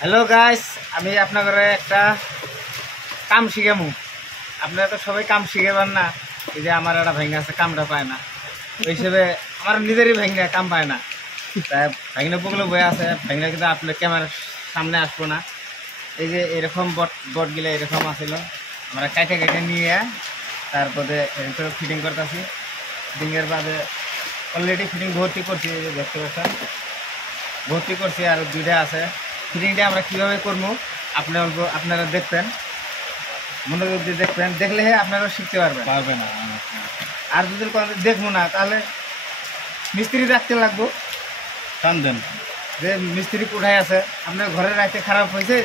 Hello guys, আমি আপনাদের একটা কাম শিখামু। আপনারা তো সবাই কাম শিখাবেন না। এই যে আমার একটা ভেঙে আছে, কামটা পায় না, ওই হিসেবে আমার নিজেরই ভেঙে কাম পায় না। তাই ভেঙে বগলে বয়ে আছে, ভেঙে কিন্তু আপনার ক্যামেরার সামনে আসবো না। এই যে এরকম বটগুলো এরকম আসছিল, আমরা কাটে কেটে নিয়ে তারপরে এরকম ফিটিং করতেছি। ফিটিংয়ের বাদে অলরেডি ফিটিং ভর্তি করছি, এই যে দেখতে পাচ্ছেন ভর্তি করছি, আর দুইটা আছে। ফিটিংটা আমরা কীভাবে করবো আপনারা দেখবেন, মনোযোগ দিয়ে দেখবেন, দেখলে আপনারা শিখতে পারবেন না। আর যদি দেখবো না তাহলে মিস্ত্রি রাখতে লাগবো। টানদেন যে মিস্ত্রি কোথায় আছে, আপনার ঘরের রাখতে খারাপ হয়েছে,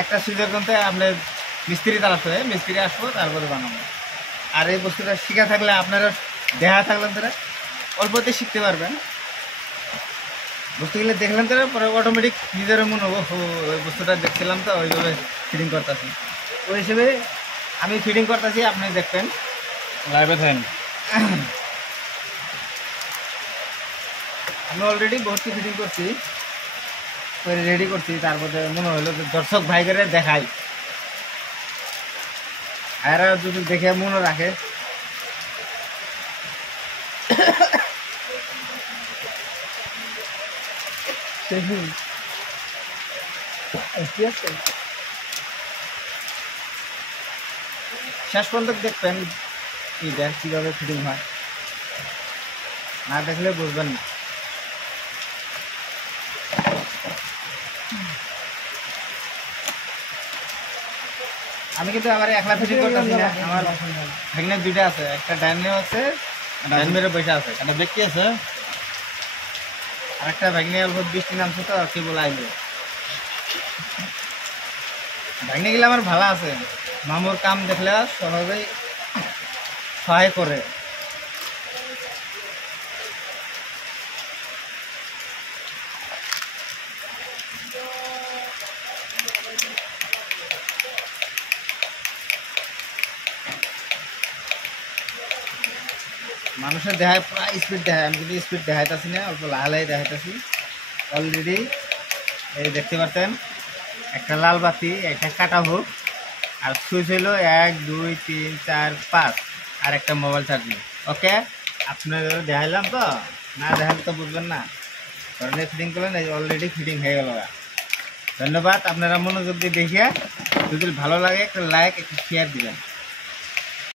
একটা সুযোগ করতে আপনার মিস্ত্রি তালাতে হয়, মিস্ত্রি আসবো তারপরে বানাবো। আর এই বস্তুটা শিখা থাকলে আপনারা দেখা থাকলেন তারা অল্পতে শিখতে পারবেন। বস্তুগুলো দেখলেন তারা পরে অটোমেটিক নিজের মনে হবো, ওই বস্তুটা দেখছিলাম তো ওইভাবে ফিটিং করতেছি। ওই হিসেবে আমি ফিটিং করতেছি, আপনি দেখবেন লাইভে থাকেন। আমি অলরেডি ভর্তি ফিটিং করছি, রেডি করছি। তারপরে মনে হলো যে দর্শক ভাইদের দেখাই, এরা যদি দেখে মনে রাখে। শেষ পর্যন্ত দেখবেন এইটা কীভাবে ফিটিং হয়, না দেখলে বুঝবেন না। আমি কিন্তু আমার একলা ফিটিং করতেছি না, আমার ভেগনে দুইটা আছে, একটা ডাইনে আছে, ডাইন মেরে বসে আছে, একটা ব্যক্তি আছে, আর একটা ভেগনে অল্প বৃষ্টি নামছে তো কি বলে আইলো। ভেগনে গেলে আমার ভালো আছে, মামুর কাম দেখলে সহজেই সহায় করে। মানুষের দেখায় পুরা স্পিড দেখায়, আমি কিন্তু স্পিড দেখাইতেছি না, অল্প লাহালাই দেখাইতেছি। অলরেডি এই দেখতে পাচ্ছেন একটা লাল বাতি, একটা কাটা হোক, আর সুইচ হলো 1 2 3 4 5, আর একটা মোবাইল চার্জিং। ওকে, আপনাদের দেখাইলাম তো, না দেখালে তো বুঝবেন না। কারণ ফিটিং করলেন, এই অলরেডি ফিটিং হয়ে গেল। ধন্যবাদ, আপনারা মনোযোগ দিয়ে দেখিয়ে যদি ভালো লাগে একটা লাইক, একটা শেয়ার দিবেন।